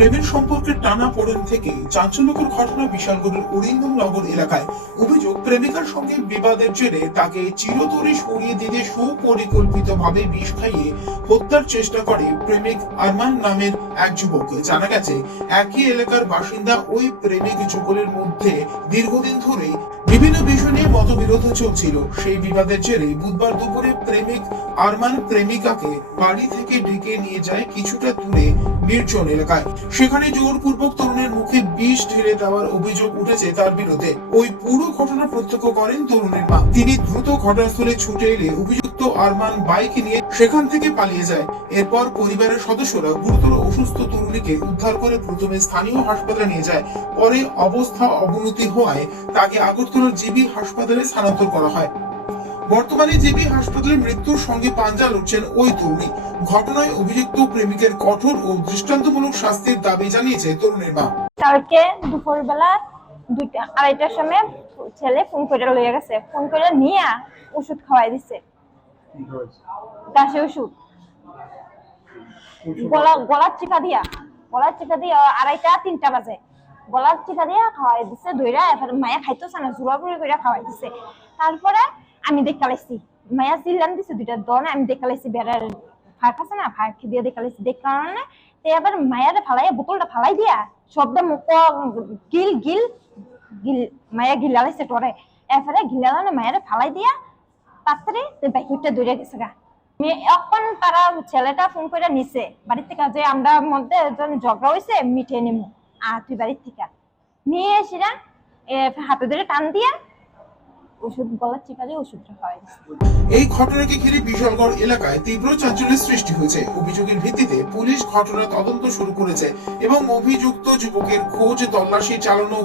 প্রেমের সম্পর্কের টানাপোড়েন থেকে চাঞ্চল্যকর ঘটনা বিশালগড়ের অরিন্দমনগর এলাকায়। অভিযোগ, প্রেমিকার সঙ্গে বিবাদের জেরে তাকে চিরতরে সরিয়ে দিতে সুপরিকল্পিতভাবে বিষ খাইয়ে হত্যার চেষ্টা করে প্রেমিক আরমান নামের এক যুবক। জানা গেছে, একই এলাকার বাসিন্দা ওই প্রেমিক যুগলের মধ্যে দীর্ঘদিন ধরে বিভিন্ন বিষয় নিয়ে মতবিরোধ চলছিল। সেই বিবাদের জেরে বুধবার দুপুরে প্রেমিক আরমান প্রেমিকাকে বাড়ি থেকে ডেকে নিয়ে যায় কিছুটা দূরে নির্জন এলাকায়। সেখানে জোরপূর্বক তরুণের মুখে বিষ ঢেলে দেওয়ার অভিযোগ উঠেছে তার বিরুদ্ধে। ওই পুরো ঘটনা প্রত্যক্ষ করেন তরুণের মা। তিনি দ্রুত ঘটনাস্থলে ছুটে এলে অভিযুক্ত আরমান বাইক নিয়ে সেখান থেকে পালিয়ে যায়। এরপর পরিবারের সদস্যরা গুরুতর অসুস্থ তরুণীকে উদ্ধার করে প্রথমে স্থানীয় হাসপাতালে নিয়ে যায়। পরে অবস্থা অবনতি হওয়ায় তাকে আগরতলার জিবি হাসপাতালে স্থানান্তর করা হয়। বর্তমানে জিবি হাসপাতালে মৃত্যুর সঙ্গে পাঞ্জা লড়ছেন ওই তরুণী। ঘটনায় অভিযুক্ত প্রেমিকের কঠোর ও দৃষ্টান্তমূলক শাস্তির দাবি জানিয়েছে তরুণীর মা। কালকে দুপুরবেলা 2:30টার সময় ছেলে ফোন করে লইয়া গেছে। ফোন করে নিয়ে ওষুধ খাওয়াই দিছে, কাশি ওষুধ। গলার চিকা দিয়া 2:30-3টা বাজে গলার চিকা দিয়া খাওয়াই দিছে। ধইরা এবার মায়া খাইতেছে না, জোরাবুরি করে খাওয়াই দিছে। তারপরে আমি দেখালাইছি, মায়া চিল্লান দিছে দুইটা দন। আমি দেখালাইছি বেড়ার ফাঁক আছে না, ফাঁক দিয়ে দেখালাইছি। কারণে এবার মায়ারে ফালাই, বোতলটা ফালাই দিয়া শব্দ মুখ গিল গিল গিল মায়া গিলালাইছে টরে। এরপরে গিলালানে মায়ারে ফালাই দিয়া পাত্রে বাইকটা দৌড়ে গেছে গা। এখন তারা ছেলেটা ফোন করে নিছে বাড়ির থেকে, যে আমরা মধ্যে একজন ঝগড়া হয়েছে, মিঠে নিমু তুই বাড়ির থেকে নিয়ে এসিরা হাতে ধরে টান দিয়া ওষুধ গলার চিপা দিয়ে ওষুধটা খাওয়াই দিচ্ছে। এই ঘটনাকে ঘিরে বিশালগড় এলাকায় তীব্র চাঞ্চল্যের সৃষ্টি হয়েছে। অভিযোগের ভিত্তিতে পুলিশ ঘটনা তদন্ত শুরু করেছে এবং অভিযুক্ত যুবকের খোঁজ তল্লাশি চালানো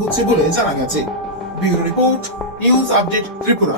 হচ্ছে বলে জানা গেছে। Bureau report, news update Tripura.